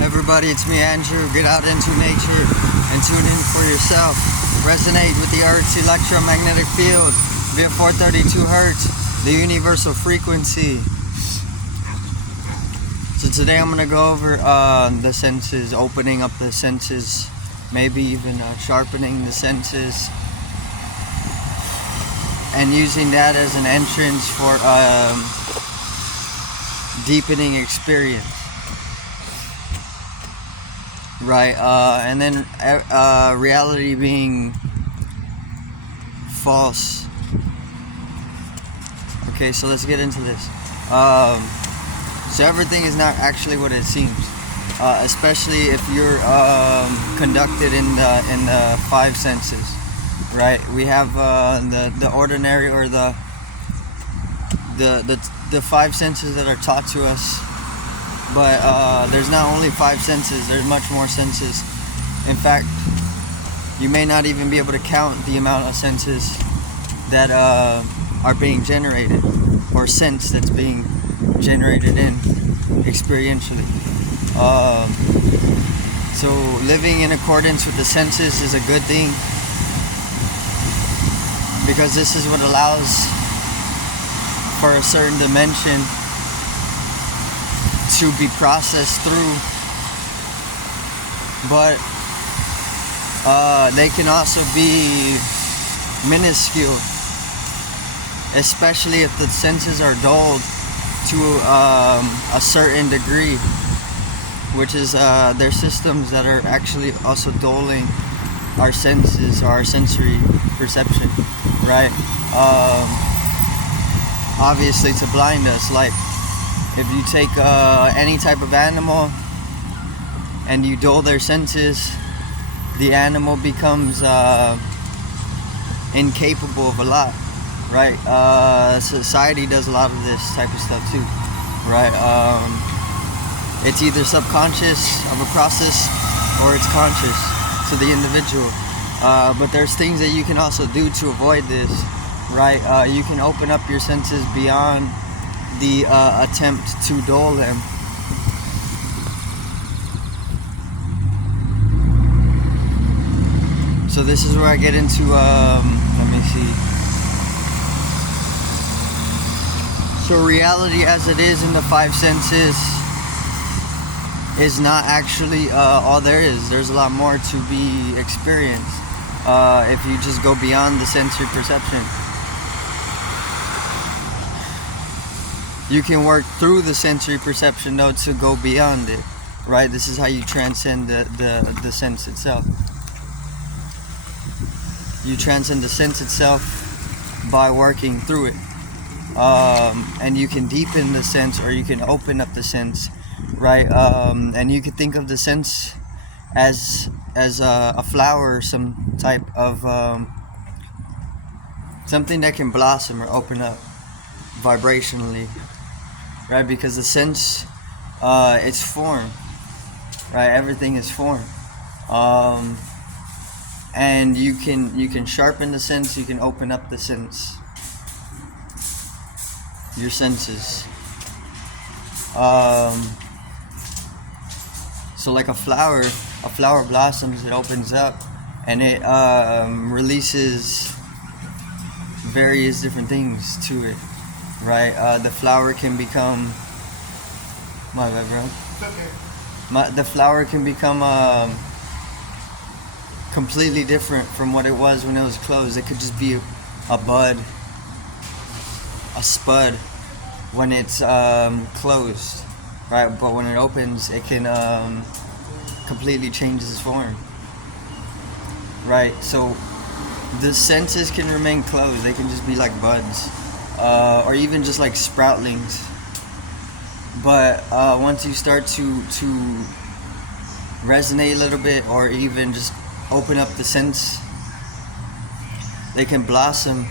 Everybody, it's me, Andrew. Get out into nature and tune in for yourself. Resonate with the Earth's electromagnetic field via 432 Hertz, the universal frequency. So today I'm going to go over the senses, opening up the senses, maybe even sharpening the senses, and using that as an entrance for deepening experience. Right, and then reality being false. Okay, so let's get into this. So everything is not actually what it seems, especially if you're conducted in the five senses. Right, we have the ordinary or the five senses that are taught to us. But there's not only five senses, there's much more senses. In fact, you may not even be able to count the amount of senses that are being generated, or sense that's being generated in experientially. So living in accordance with the senses is a good thing, because this is what allows for a certain dimension to be processed through, but they can also be minuscule, especially if the senses are dulled to a certain degree, which is their systems that are actually also dulling our senses, or our sensory perception, right? Obviously to blind us. Like, if you take any type of animal and you dull their senses, the animal becomes incapable of a lot, right? Society does a lot of this type of stuff too, right? It's either subconscious of a process or it's conscious to the individual. But there's things that you can also do to avoid this, right? You can open up your senses beyond the attempt to dull them. So this is where I get into, let me see. So reality as it is in the five senses is not actually all there is. There's a lot more to be experienced if you just go beyond the sensory perception. You can work through the sensory perception though to go beyond it, right? This is how you transcend the sense itself. You transcend the sense itself by working through it. And you can deepen the sense, or you can open up the sense, right? And you can think of the sense as a flower, some type of something that can blossom or open up vibrationally. Right, because the sense, it's form, right? Everything is form, and you can sharpen the sense. You can open up the sense, your senses. So like a flower blossoms. It opens up, and it releases various different things to it. Right, the flower can become. My bad, bro. It's okay. The flower can become completely different from what it was when it was closed. It could just be a bud, a spud, when it's closed, right? But when it opens, it can completely change its form. Right, so the senses can remain closed. They can just be like buds. Or even just like sproutlings. But once you start to resonate a little bit, or even just open up the sense, they can blossom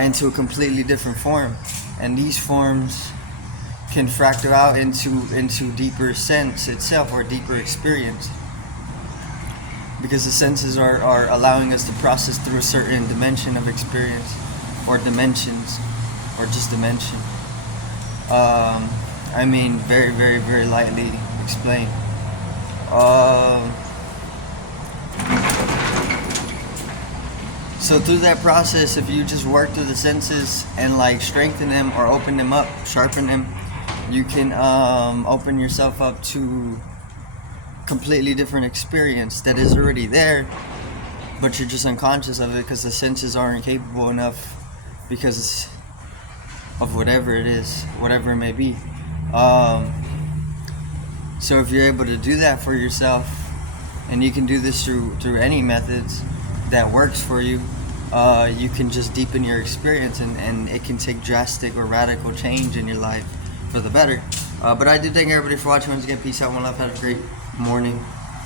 into a completely different form. And these forms can fractal out into deeper sense itself, or deeper experience. Because the senses are allowing us to process through a certain dimension of experience, or dimensions, or just dimension. I mean, very, very, very lightly explained. So through that process, if you just work through the senses and like strengthen them or open them up, sharpen them, you can open yourself up to completely different experience that is already there, but you're just unconscious of it because the senses aren't capable enough because of whatever it is, whatever it may be. So if you're able to do that for yourself, and you can do this through any methods that works for you, you can just deepen your experience, and it can take drastic or radical change in your life for the better. But I do thank everybody for watching. Once again, peace out, one love, have a great morning.